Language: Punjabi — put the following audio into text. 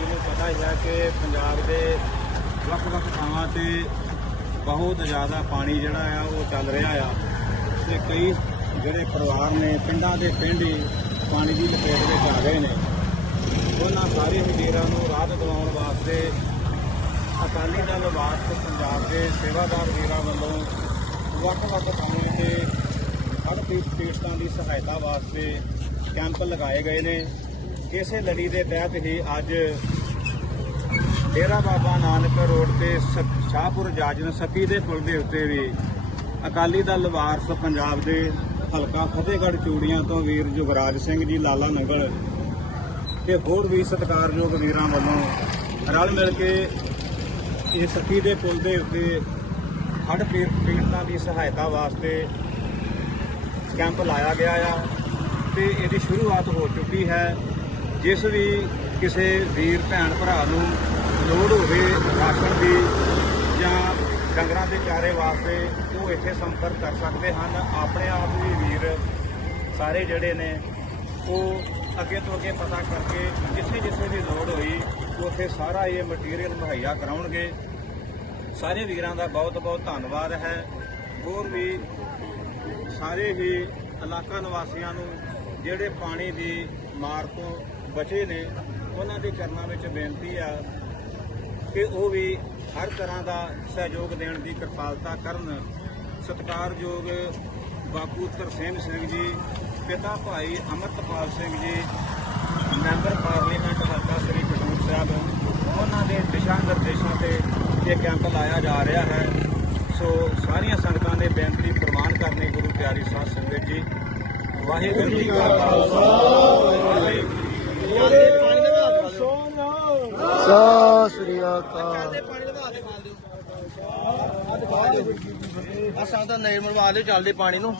ਮੈਨੂੰ ਪਤਾ ਹੀ ਹੈ ਕਿ ਪੰਜਾਬ ਦੇ ਵੱਖ-ਵੱਖ ਥਾਵਾਂ ਤੇ ਬਹੁਤ ਜ਼ਿਆਦਾ ਪਾਣੀ ਜਿਹੜਾ ਆ ਉਹ ਚੱਲ ਰਿਹਾ ਆ ਤੇ ਕਈ ਜਿਹੜੇ ਪਰਿਵਾਰ ਨੇ ਪਿੰਡਾਂ ਦੇ ਪਿੰਡ ਹੀ ਪਾਣੀ ਦੀ ਲਪੇਟ ਵਿੱਚ ਆ ਗਏ ਨੇ। ਉਹਨਾਂ ਸਾਰੇ ਵੀਰਾਂ ਨੂੰ ਰਾਹਤ ਦਿਵਾਉਣ ਵਾਸਤੇ ਅਕਾਲੀ ਦਲ ਵਾਸਤੇ ਪੰਜਾਬ ਦੇ ਸੇਵਾਦਾਰ ਵੀਰਾਂ ਵੱਲੋਂ ਵੱਖ-ਵੱਖ ਥਾਵਾਂ ਤੇ ਹੜ੍ਹ ਪੀੜ- ਪੀੜਤਾਂ ਦੀ ਸਹਾਇਤਾ ਵਾਸਤੇ ਕੈਂਪ ਲਗਾਏ ਗਏ ਨੇ। ਇਸੇ ਲੜੀ ਦੇ ਤਹਿਤ ਹੀ ਅੱਜ ਡੇਰਾ ਬਾਬਾ ਨਾਨਕ ਰੋਡ ਤੇ ਸ- ਸ਼ਾਹਪੁਰ ਜਾਜਨ ਸਤੀ ਦੇ ਪੁਲ ਦੇ ਉੱਤੇ ਵੀ ਅਕਾਲੀ ਦਲ ਵਾਰਸ ਪੰਜਾਬ ਦੇ ਹਲਕਾ ਫਤਿਹਗੜ੍ਹ ਚੂੜੀਆਂ ਤੋਂ ਵੀਰ ਜੁਗਰਾਜ ਸਿੰਘ ਜੀ, ਲਾਲਾ ਨੰਗਲ ਤੇ ਹੋਰ ਵੀ ਸਤਿਕਾਰਯੋਗ ਵੀਰਾਂ ਵੱਲੋਂ ਰਲ ਮਿਲ ਕੇ ਇਹ ਸਤੀ ਦੇ ਪੁਲ ਦੇ ਉੱਤੇ ਹੜ੍ਹ ਪੀੜ- ਪੀੜਤਾਂ ਦੀ ਸਹਾਇਤਾ ਵਾਸਤੇ ਕੈਂਪ ਲਾਇਆ ਗਿਆ ਆ ਤੇ ਇਹਦੀ ਸ਼ੁਰੂਆਤ ਹੋ ਚੁੱਕੀ ਹੈ। ਜਿਸ ਵੀ ਕਿਸੇ ਵੀਰ, ਭੈਣ, ਭਰਾ ਨੂੰ ਲੋੜ ਹੋਵੇ ਰਾਸ਼ਨ ਦੀ ਜਾਂ ਡੰਗਰਾਂ ਦੇ ਚਾਰੇ ਵਾਸਤੇ ਉਹ ਇੱਥੇ ਸੰਪਰਕ ਕਰ ਸਕਦੇ ਹਨ। ਆਪਣੇ ਆਪ ਵੀ ਵੀਰ ਸਾਰੇ ਜਿਹੜੇ ਨੇ, ਉਹ ਅੱਗੇ ਤੋਂ ਅੱਗੇ ਪਤਾ ਕਰਕੇ ਜਿੱਥੇ ਜਿੱਥੇ ਦੀ ਲੋੜ ਹੋਈ, ਉੱਥੇ ਸਾਰਾ ਇਹ ਮਟੀਰੀਅਲ ਮੁਹੱਈਆ ਕਰਾਉਣਗੇ। ਸਾਰੇ ਵੀਰਾਂ ਦਾ ਬਹੁਤ ਬਹੁਤ ਧੰਨਵਾਦ ਹੈ। ਹੋਰ ਵੀ ਸਾਰੇ ਹੀ ਇਲਾਕਾ ਨਿਵਾਸੀਆਂ ਨੂੰ, ਜਿਹੜੇ ਪਾਣੀ ਦੀ ਮਾਰ ਤੋਂ ਬਚੇ ਨੇ, ਉਹਨਾਂ ਦੇ ਚਰਨਾਂ ਵਿੱਚ ਬੇਨਤੀ ਆ ਕਿ ਉਹ ਵੀ ਹਰ ਤਰ੍ਹਾਂ ਦਾ ਸਹਿਯੋਗ ਦੇਣ ਦੀ ਕਿਰਪਾਲਤਾ ਕਰਨ। ਸਤਿਕਾਰਯੋਗ ਬਾਪੂ ਤਰਸੇਮ ਸਿੰਘ ਜੀ, ਪਿਤਾ ਭਾਈ ਅਮਰਤਪਾਲ ਸਿੰਘ ਜੀ, ਮੈਂਬਰ ਪਾਰਲੀਮੈਂਟ ਹਲਕਾ ਸ੍ਰੀ ਖਡੂਰ ਸਾਹਿਬ, ਉਹਨਾਂ ਦੇ ਦਿਸ਼ਾ ਨਿਰਦੇਸ਼ਾਂ ਤੇ ਇਹ ਕੈਂਪ ਲਾਇਆ ਜਾ ਰਿਹਾ ਹੈ। ਸੋ ਸਾਰੀਆਂ ਸੰਗਤਾਂ ਨੇ ਬੇਨਤੀ ਪ੍ਰਵਾਨ ਕਰਨੀ ਗੁਰੂ ਪਿਆਰੀ ਸਾਧ ਸੰਗਤ ਜੀ। ਵਾਹਿਗੁਰੂ ਜੀ ਕਾ ਖਾਲਸਾ ਵਾਹਿਗੁਰੂ ਸਤਿ ਸ੍ਰੀ ਅਕਾਲ। ਆ ਸਾਡਾ ਨੇਮ ਮਰਵਾ ਲਿਓ ਚੱਲਦੇ ਪਾਣੀ ਨੂੰ।